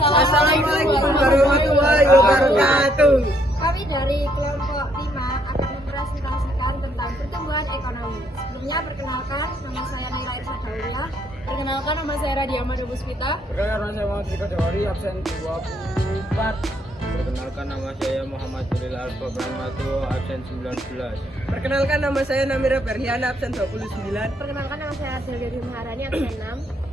Assalamualaikum warahmatullahi wabarakatuh. Kami dari kelompok 5 akan mempresentasikan tentang pertumbuhan ekonomi. Sebelumnya perkenalkan, nama saya Nila Irsa Daulia. Perkenalkan, nama saya Radia Mada Puspita. Perkenalkan, saya Muhammad Rika Jawari, absen 24. Perkenalkan, nama saya Muhammad Jalil Alfa Brahmato, absen 19. Perkenalkan, nama saya Namira Berhiana, absen 29. Perkenalkan, nama saya Adelia Maharani, absen 6.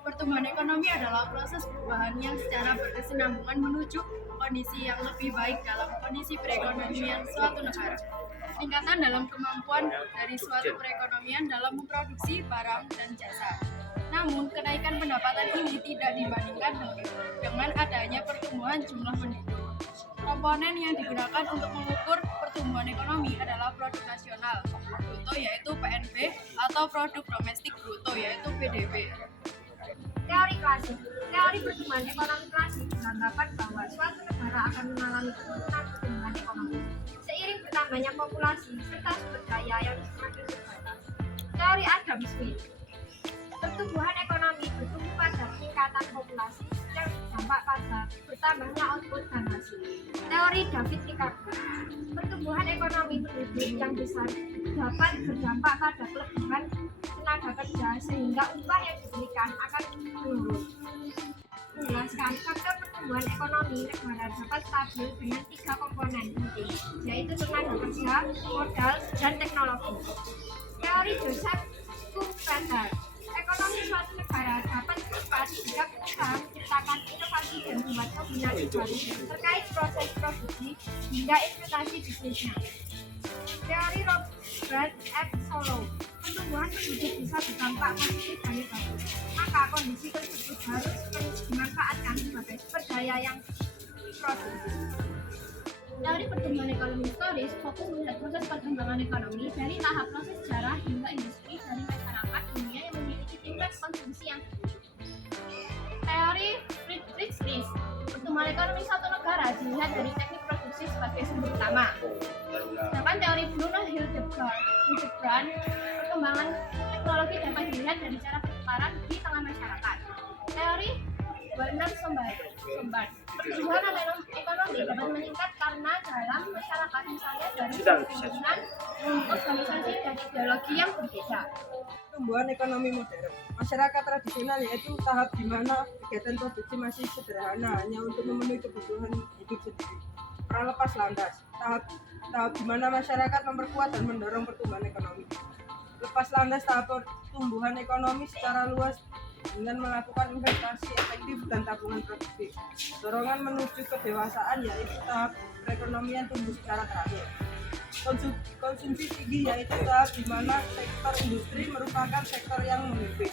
Pertumbuhan ekonomi adalah proses perubahan yang secara berkesinambungan menuju kondisi yang lebih baik dalam kondisi perekonomian suatu negara. Peningkatan dalam kemampuan dari suatu perekonomian dalam memproduksi barang dan jasa. Namun, kenaikan pendapatan ini tidak dibandingkan dengan adanya pertumbuhan jumlah penduduk. Komponen yang digunakan untuk mengukur pertumbuhan ekonomi adalah produk nasional bruto yaitu PNB atau produk domestik bruto yaitu PDB. Teori klasik. Teori pertumbuhan ekonomi klasik beranggapan bahwa suatu negara akan mengalami penurunan pertumbuhan ekonomi seiring bertambahnya populasi serta sumber daya yang semakin terbatas. Teori Adam Smith. Pertumbuhan ekonomi bertumbuh pada peningkatan populasi yang berdampak pada bertambahnya output dan hasil. Teori David Ricardo. Pertumbuhan ekonomi penduduk yang besar dapat berdampak pada kelebihan tenaga kerja sehingga upah yang diberikan akan menurun. Menjelaskan faktor pertumbuhan ekonomi negara dapat stabil dengan 3 komponen penting, yaitu tenaga kerja, modal, dan teknologi. Teori Joseph Schumpeter. Ekonomi suatu negara dapat cepat jika pengusaha menciptakan inovasi dan membuat kombinasi baru terkait proses produksi hingga investasi bisnisnya. Teori Robert F. Solow. Pertumbuhan penduduk bisa berdampak positif dan negatif, maka kondisi tersebut harus dimanfaatkan sebagai sumber daya yang produktif. Teori pertumbuhan ekonomi historis fokus melihat proses perkembangan ekonomi dari tahap proses sejarah hingga industri dari masyarakat dunia yang memiliki tingkat konsumsi yang tinggi. Teori Friedrich Ries. Pertumbuhan ekonomi suatu negara dilihat dari teknik produksi sebagai sumber utama. Sedangkan teori Bruno Hildebrand, perkembangan teknologi dapat dilihat dari cara pertukaran di tengah masyarakat. Teori Werner Sombart. Pertumbuhan ekonomi dapat meningkat karena dalam masyarakat misalnya dari keinginan organisasi dan ideologi yang berbeda. Pertumbuhan ekonomi modern. Masyarakat tradisional yaitu tahap di mana kegiatan produksi masih sederhana hanya untuk memenuhi kebutuhan hidup sendiri. Lepas landas. Tahap di mana masyarakat memperkuat dan mendorong pertumbuhan ekonomi. Lepas landas tahap pertumbuhan ekonomi secara luas dengan melakukan investasi efektif dan tabungan produktif. Dorongan menuju kedewasaan yaitu tahap perekonomian tumbuh secara terakhir. Konsumsi tinggi yaitu tahap di mana sektor industri merupakan sektor yang memimpin.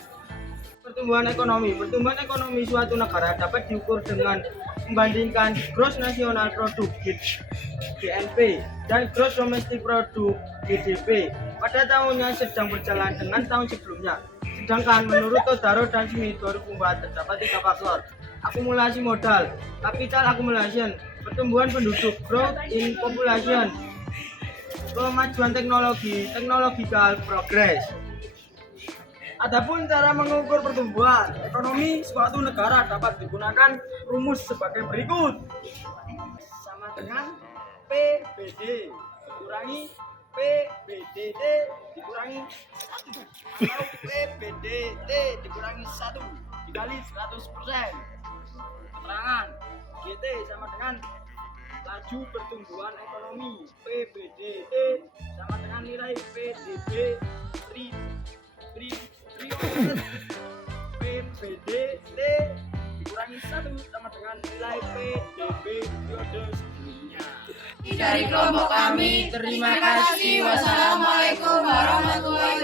Pertumbuhan ekonomi suatu negara dapat diukur dengan membandingkan Gross National Product (GNP) dan Gross Domestic Product (GDP) pada tahunnya sedang berjalan dengan tahun sebelumnya. Sedangkan menurut Todaro dan Smith 2004 terdapat 3 faktor: akumulasi modal, capital accumulation, pertumbuhan penduduk, growth in population, kemajuan teknologi, technological progress. Adapun cara mengukur pertumbuhan ekonomi suatu negara dapat digunakan rumus sebagai berikut. Sama dengan PBD dikurangi PBDT dikurangi 1 atau PBDT dikurangi 1 dikali 100%. Keterangan GT sama dengan laju pertumbuhan ekonomi, PBDT sama dengan nilai PDB PBDT dikurangi 1 sama dengan nilai PDB periode sebelumnya. Dari kelompok kami, terima kasih. Wassalamualaikum warahmatullahi